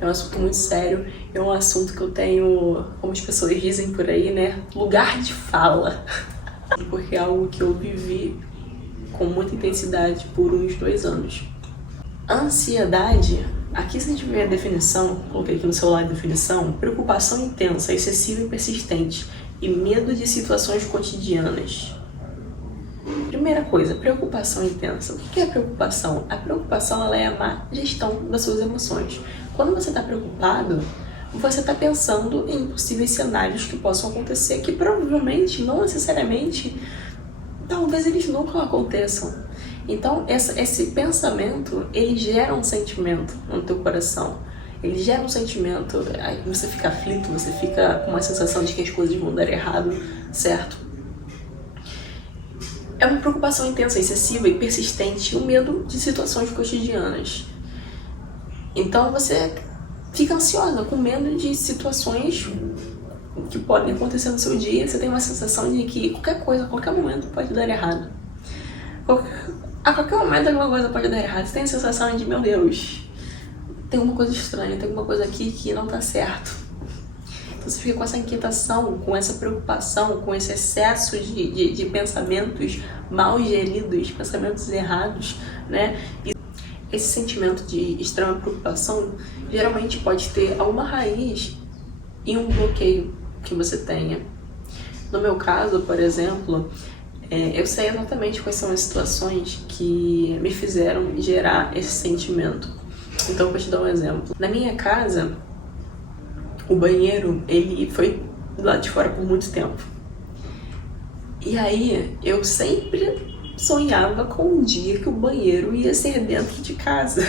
é um assunto muito sério, é um assunto que eu tenho, como as pessoas dizem por aí, né, lugar de fala. Porque é algo que eu vivi com muita intensidade por uns 2 anos. Ansiedade, aqui se a gente vê a definição, coloquei aqui no celular a definição: preocupação intensa, excessiva e persistente, e medo de situações cotidianas. Primeira coisa, preocupação intensa. O que é preocupação? A preocupação, ela é a má gestão das suas emoções. Quando você está preocupado, você está pensando em possíveis cenários que possam acontecer, que provavelmente, não necessariamente, talvez eles nunca aconteçam. Então, esse pensamento, ele gera um sentimento no teu coração. Ele gera um sentimento, aí você fica aflito, você fica com uma sensação de que as coisas vão dar errado, certo? É uma preocupação intensa, excessiva e persistente, e um medo de situações cotidianas. Então você fica ansiosa, com medo de situações que podem acontecer no seu dia. Você tem uma sensação de que qualquer coisa, a qualquer momento, pode dar errado. A qualquer momento alguma coisa pode dar errado. Você tem a sensação de, meu Deus, tem alguma coisa estranha, tem alguma coisa aqui que não tá certo. Então você fica com essa inquietação, com essa preocupação, com esse excesso de pensamentos mal geridos, pensamentos errados, né? E esse sentimento de extrema preocupação geralmente pode ter alguma raiz em um bloqueio que você tenha. No meu caso, por exemplo, eu sei exatamente quais são as situações que me fizeram gerar esse sentimento. Então, eu vou te dar um exemplo. Na minha casa, o banheiro, ele foi do lado de fora por muito tempo. E aí, eu sempre sonhava com um dia que o banheiro ia ser dentro de casa.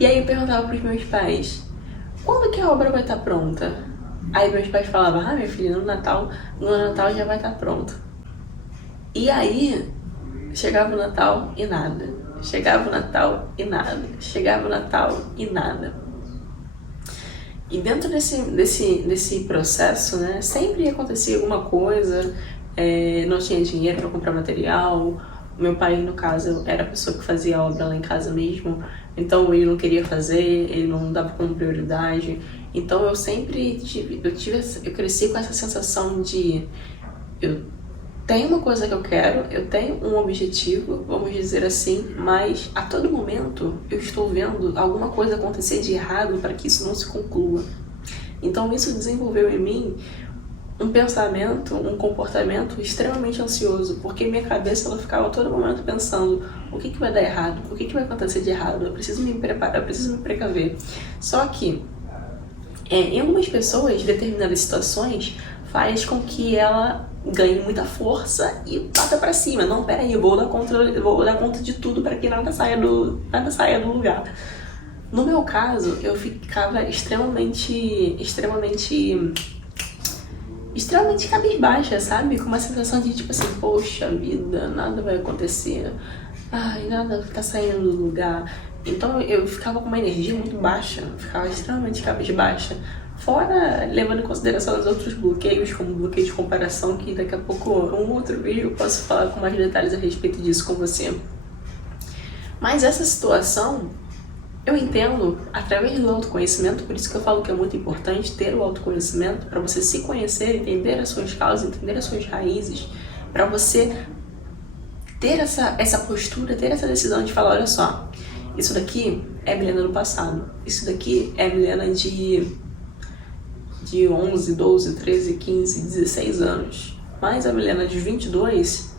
E aí eu perguntava pros meus pais: quando que a obra vai estar pronta? Aí meus pais falavam: ah, minha filha, no Natal já vai estar pronto. E aí, chegava o Natal e nada. Chegava o Natal e nada. Chegava o Natal e nada. E dentro desse processo, né, sempre acontecia alguma coisa, não tinha dinheiro para comprar material. Meu pai, no caso, era a pessoa que fazia a obra lá em casa mesmo, então ele não queria fazer, ele não dava como prioridade. Então eu sempre eu cresci com essa sensação de eu tenho uma coisa que eu quero, eu tenho um objetivo, vamos dizer assim, mas a todo momento eu estou vendo alguma coisa acontecer de errado para que isso não se conclua. Então isso desenvolveu em mim um pensamento, um comportamento extremamente ansioso, porque minha cabeça ela ficava a todo momento pensando: o que vai dar errado? O que vai acontecer de errado? Eu preciso me preparar, eu preciso me precaver. Só que em algumas pessoas, determinadas situações faz com que ela ganhe muita força e bata pra cima. Não, peraí, eu vou dar conta de tudo para que nada saia do lugar. No meu caso, eu ficava extremamente cabisbaixa, sabe? Com uma sensação de tipo assim: poxa vida, nada vai acontecer. Ai, nada tá saindo do lugar. Então eu ficava com uma energia muito baixa, ficava extremamente cabisbaixa. Fora levando em consideração os outros bloqueios, como bloqueio de comparação, que daqui a pouco, um outro vídeo, eu posso falar com mais detalhes a respeito disso com você. Mas essa situação, eu entendo através do autoconhecimento, por isso que eu falo que é muito importante ter o autoconhecimento, para você se conhecer, entender as suas causas, entender as suas raízes, para você ter essa postura, ter essa decisão de falar: olha só, isso daqui é a Milena do passado, isso daqui é a Milena de 11, 12, 13, 15, 16 anos. Mas a Milena de 22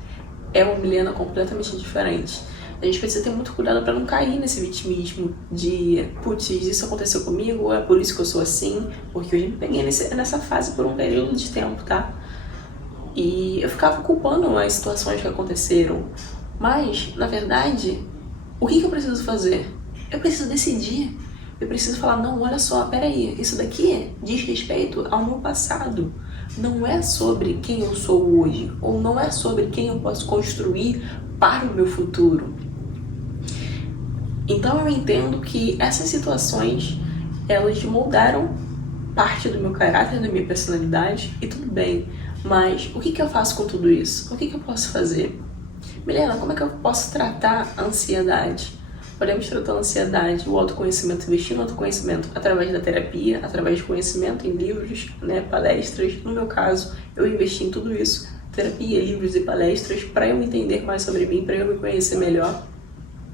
é uma Milena completamente diferente. A gente precisa ter muito cuidado para não cair nesse vitimismo de putz, isso aconteceu comigo, ou é por isso que eu sou assim, porque eu já me peguei nessa fase por um período de tempo, tá? E eu ficava culpando as situações que aconteceram. Mas, na verdade, o que eu preciso fazer? Eu preciso decidir. Eu preciso falar: não, olha só, peraí, isso daqui diz respeito ao meu passado. Não é sobre quem eu sou hoje, ou não é sobre quem eu posso construir para o meu futuro. Então eu entendo que essas situações, elas moldaram parte do meu caráter, da minha personalidade, e tudo bem. Mas o que eu faço com tudo isso? O que eu posso fazer? Milena, como é que eu posso tratar a ansiedade? Podemos tratar a ansiedade, o autoconhecimento, investir no autoconhecimento através da terapia, através de conhecimento em livros, né, palestras. No meu caso, eu investi em tudo isso, terapia, livros e palestras, para eu entender mais sobre mim, para eu me conhecer melhor.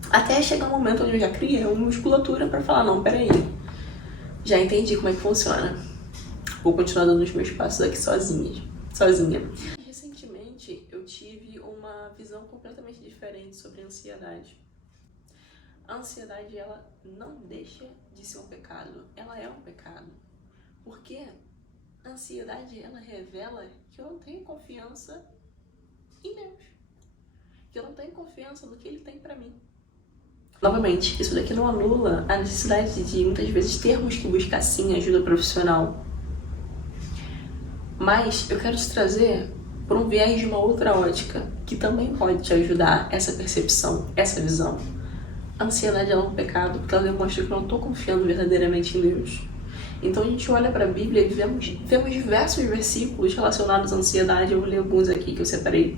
Até chegar um momento onde eu já criei uma musculatura para falar, não, peraí, já entendi como é que funciona. Vou continuar dando os meus passos aqui sozinha. Recentemente, eu tive uma visão completamente diferente sobre a ansiedade. A ansiedade, ela não deixa de ser um pecado, ela é um pecado. Porque a ansiedade, ela revela que eu não tenho confiança em Deus. Que eu não tenho confiança no que Ele tem pra mim. Novamente, isso daqui não anula a necessidade de, muitas vezes, termos que buscar, sim, ajuda profissional. Mas eu quero te trazer por um viés de uma outra ótica, que também pode te ajudar essa percepção, essa visão. A ansiedade é um pecado porque ela demonstra que eu não estou confiando verdadeiramente em Deus. Então a gente olha para a Bíblia e vemos diversos versículos relacionados à ansiedade. Eu vou ler alguns aqui que eu separei.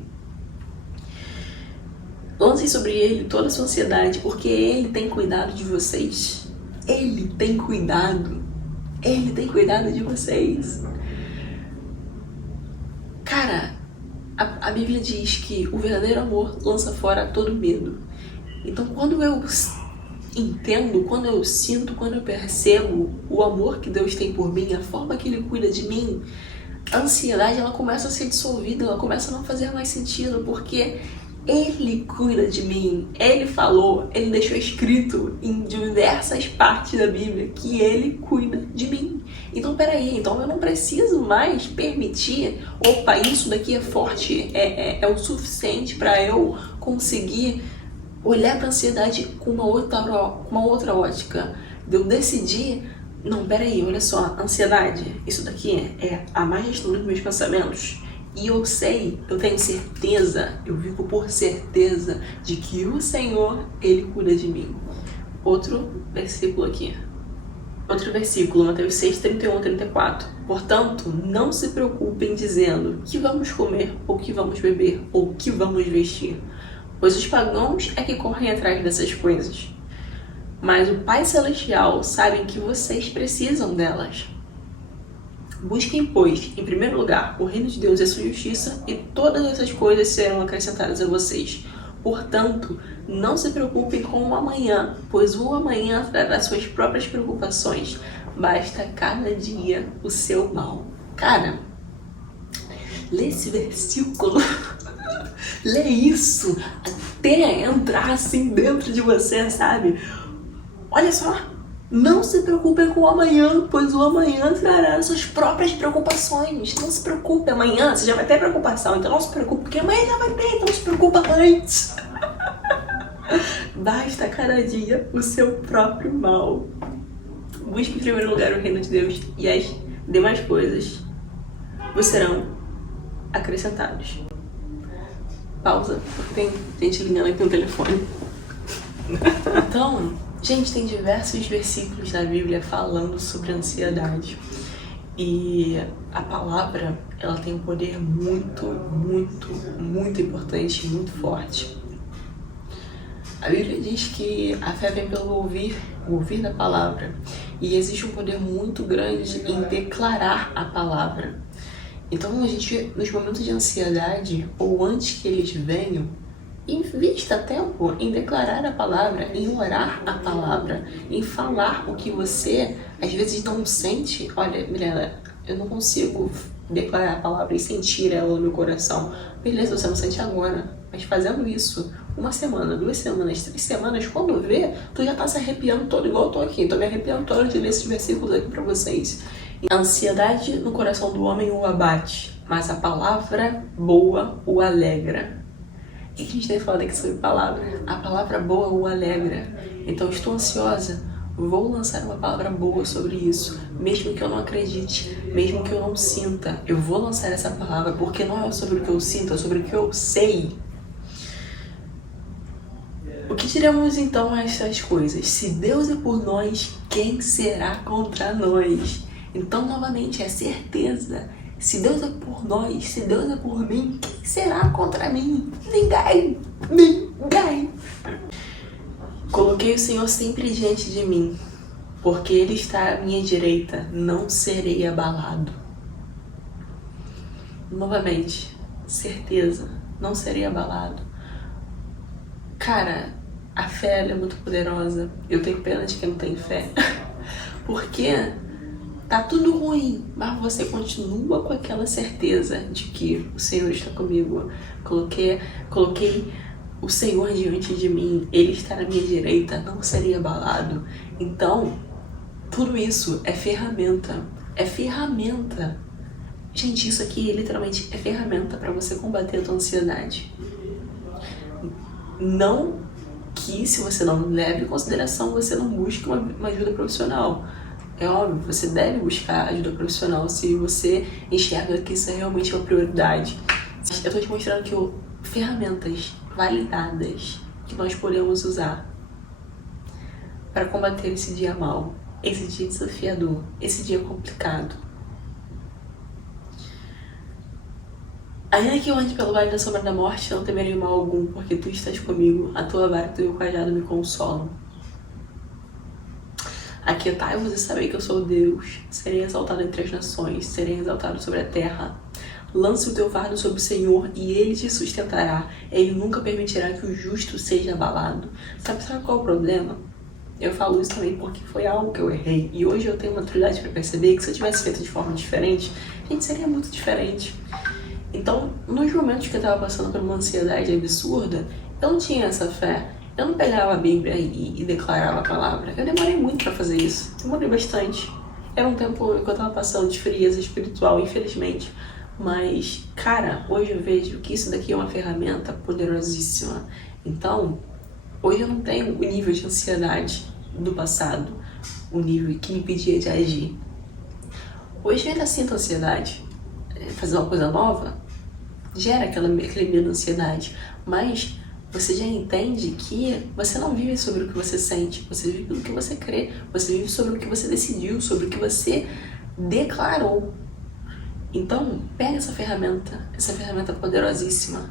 Lancem sobre Ele toda a sua ansiedade, porque Ele tem cuidado de vocês. Ele tem cuidado de vocês. Cara, a Bíblia diz que o verdadeiro amor lança fora todo medo. Então, quando eu entendo, quando eu sinto, quando eu percebo o amor que Deus tem por mim, a forma que Ele cuida de mim, a ansiedade, ela começa a ser dissolvida, ela começa a não fazer mais sentido, porque Ele cuida de mim. Ele falou, Ele deixou escrito em diversas partes da Bíblia que Ele cuida de mim. Então, peraí, então eu não preciso mais permitir, opa, isso daqui é forte, é o suficiente para eu conseguir olhar para a ansiedade com uma outra ótica. Eu decidi, não, peraí, olha só, ansiedade, isso daqui é a má gestão dos meus pensamentos. E eu sei, eu tenho certeza, eu vivo por certeza de que o Senhor, Ele cuida de mim. Outro versículo, Mateus 6, 31, 34. Portanto, não se preocupem dizendo que vamos comer, ou que vamos beber, ou que vamos vestir. Pois os pagãos é que correm atrás dessas coisas. Mas o Pai Celestial sabe que vocês precisam delas. Busquem, pois, em primeiro lugar, o reino de Deus e a sua justiça, e todas essas coisas serão acrescentadas a vocês. Portanto, não se preocupem com o amanhã, pois o amanhã trará suas próprias preocupações. Basta cada dia o seu mal. Cara, lê esse versículo. Lê isso até entrar assim dentro de você, sabe? Olha só, não se preocupem com o amanhã, pois o amanhã trará suas próprias preocupações. Não se preocupe, amanhã você já vai ter preocupação, então não se preocupe, porque amanhã já vai ter, então se preocupa antes. Basta cada dia o seu próprio mal. Busque em primeiro lugar o reino de Deus e as demais coisas vos serão acrescentados. Pausa, porque tem gente ligando aqui no telefone. Então, gente, tem diversos versículos na Bíblia falando sobre ansiedade. E a palavra, ela tem um poder muito, muito, muito importante, muito forte. A Bíblia diz que a fé vem pelo ouvir, o ouvir da palavra. E existe um poder muito grande em declarar a palavra. Então, a gente, nos momentos de ansiedade, ou antes que eles venham, invista tempo em declarar a palavra, em orar a palavra, em falar o que você, às vezes, não sente. Olha, Mirella, eu não consigo declarar a palavra e sentir ela no meu coração. Beleza, você não sente agora, mas fazendo isso, 1 semana, 2 semanas, 3 semanas, quando vê, tu já tá se arrepiando todo, igual eu tô aqui. Tô me arrepiando todo de ler esses versículos aqui pra vocês. A ansiedade no coração do homem o abate, mas a palavra boa o alegra. E a gente tem falado aqui sobre palavra. A palavra boa o alegra. Então, estou ansiosa, vou lançar uma palavra boa sobre isso. Mesmo que eu não acredite, mesmo que eu não sinta, eu vou lançar essa palavra, porque não é sobre o que eu sinto, é sobre o que eu sei. O que diremos então a estas coisas? Se Deus é por nós, quem será contra nós? Então, novamente, é certeza. Se Deus é por nós, se Deus é por mim, quem será contra mim? Ninguém! Ninguém! Coloquei o Senhor sempre diante de mim, porque Ele está à minha direita, não serei abalado. Novamente, certeza, não serei abalado. Cara, a fé ela é muito poderosa. Eu tenho pena de quem não tem fé. Porque tá tudo ruim, mas você continua com aquela certeza de que o Senhor está comigo. Coloquei o Senhor diante de mim, Ele está na minha direita, não serei abalado. Então, tudo isso é ferramenta. É ferramenta. Gente, isso aqui literalmente é ferramenta para você combater a tua ansiedade. Não que se você não leve em consideração, você não busque uma ajuda profissional. É óbvio, você deve buscar ajuda profissional se você enxerga que isso é realmente uma prioridade. Eu tô te mostrando que ferramentas validadas que nós podemos usar para combater esse dia mal, esse dia desafiador, esse dia complicado. Ainda que eu ande pelo vale da sombra da morte, não temerei mal algum, porque tu estás comigo, a tua vara e o teu cajado me consolam. Aquietai-vos e sabei que eu sou Deus, serei exaltado entre as nações, serei exaltado sobre a terra. Lance o teu fardo sobre o Senhor e Ele te sustentará. Ele nunca permitirá que o justo seja abalado. Sabe qual é o problema? Eu falo isso também porque foi algo que eu errei. E hoje eu tenho maturidade para perceber que se eu tivesse feito de forma diferente, gente, seria muito diferente. Então, nos momentos que eu estava passando por uma ansiedade absurda, eu não tinha essa fé. Eu não pegava a Bíblia e declarava a palavra. Eu demorei muito para fazer isso. Demorei bastante. Era um tempo que eu estava passando de frieza espiritual, infelizmente. Mas, cara, hoje eu vejo que isso daqui é uma ferramenta poderosíssima. Então, hoje eu não tenho o nível de ansiedade do passado, o nível que me impedia de agir. Hoje eu ainda sinto ansiedade. Fazer uma coisa nova gera aquele medo de ansiedade, mas você já entende que você não vive sobre o que você sente, você vive pelo que você crê, você vive sobre o que você decidiu, sobre o que você declarou. Então, pega essa ferramenta poderosíssima.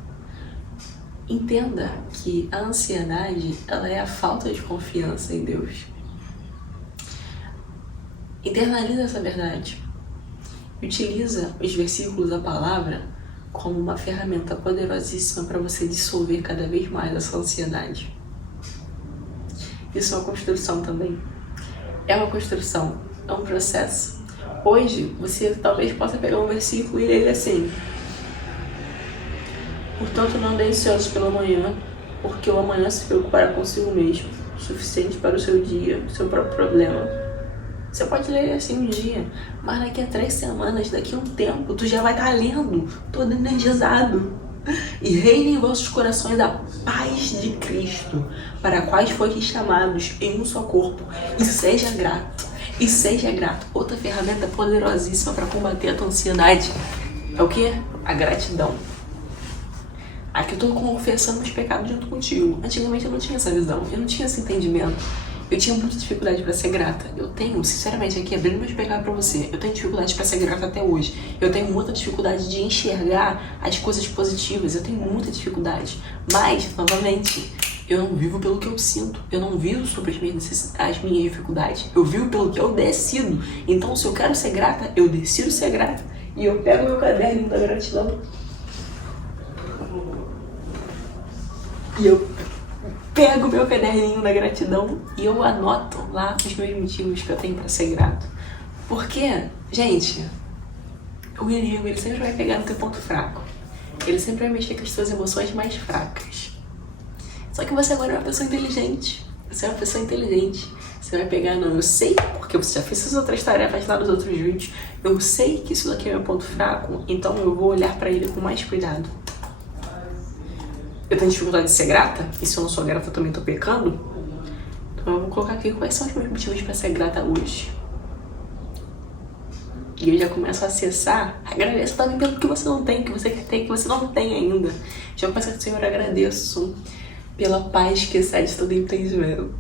Entenda que a ansiedade, ela é a falta de confiança em Deus. Internaliza essa verdade. Utiliza os versículos da palavra como uma ferramenta poderosíssima para você dissolver cada vez mais essa ansiedade. Isso é uma construção também. É uma construção, é um processo. Hoje, você talvez possa pegar um versículo e ler ele assim: portanto, não andei ansiosos pelo amanhã, porque o amanhã se preocupará consigo mesmo, suficiente para o seu dia, o seu próprio problema. Você pode ler assim um dia, mas daqui a 3 semanas, daqui a um tempo, tu já vai estar lendo, todo energizado. E reine em vossos corações a paz de Cristo, para quais foste chamados em um só corpo, e seja grato. E seja grato. Outra ferramenta poderosíssima para combater a tua ansiedade é o quê? A gratidão. Aqui eu estou confessando meus pecados junto contigo. Antigamente eu não tinha essa visão, eu não tinha esse entendimento. Eu tinha muita dificuldade para ser grata. Eu tenho, sinceramente, aqui abrindo meus pecados para você, eu tenho dificuldade para ser grata até hoje. Eu tenho muita dificuldade de enxergar as coisas positivas. Eu tenho muita dificuldade. Mas, novamente, eu não vivo pelo que eu sinto. Eu não vivo sobre as minhas dificuldades. Eu vivo pelo que eu decido. Então, se eu quero ser grata, eu decido ser grata. E eu pego meu caderno da gratidão. E eu pego meu caderninho da gratidão e eu anoto lá os meus motivos que eu tenho pra ser grato. Porque, gente, o inimigo, ele sempre vai pegar no teu ponto fraco. Ele sempre vai mexer com as tuas emoções mais fracas. Só que você agora é uma pessoa inteligente. Você é uma pessoa inteligente. Você vai pegar, não, eu sei, porque você já fez as outras tarefas lá nos outros vídeos. Eu sei que isso daqui é meu ponto fraco, então eu vou olhar pra ele com mais cuidado. Eu tenho dificuldade de ser grata, e se eu não sou grata eu também tô pecando. Então eu vou colocar aqui quais são os meus motivos para ser grata hoje. E eu já começo a acessar, agradeço também pelo que você não tem, que você quer ter, que você não tem ainda. Já começo a dizer, Senhor, agradeço pela paz que excede todo entendimento.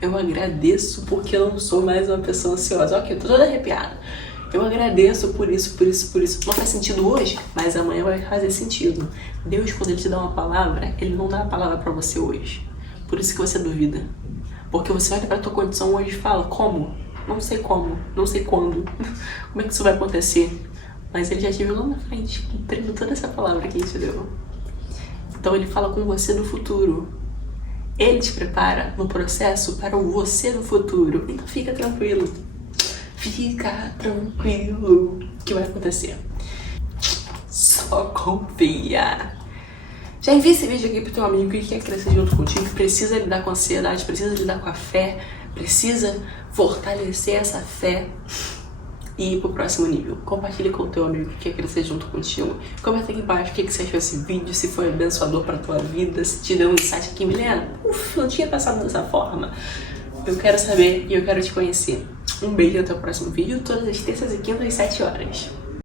Eu agradeço porque eu não sou mais uma pessoa ansiosa. Ok, eu tô toda arrepiada. Eu agradeço por isso. Não faz sentido hoje, mas amanhã vai fazer sentido. Deus, quando Ele te dá uma palavra, Ele não dá a palavra pra você hoje. Por isso que você duvida. Porque você olha pra tua condição hoje e fala, como? Não sei como, não sei quando. Como é que isso vai acontecer? Mas ele já te viu lá na frente, cumprindo toda essa palavra que ele te deu. Então ele fala com você no futuro. Ele te prepara no processo para o você no futuro. Então fica tranquilo. Fica tranquilo que vai acontecer. Só confia. Já envia esse vídeo aqui pro teu amigo que quer crescer junto contigo, que precisa lidar com a ansiedade, precisa lidar com a fé, precisa fortalecer essa fé e ir pro próximo nível. Compartilhe com o teu amigo que quer crescer junto contigo. Comenta aqui embaixo o que você achou desse vídeo, se foi abençoador pra tua vida, se te deu um insight aqui, Milena. Não tinha pensado dessa forma. Eu quero saber e eu quero te conhecer. Um beijo, até o próximo vídeo, todas as terças e quintas às 7 horas.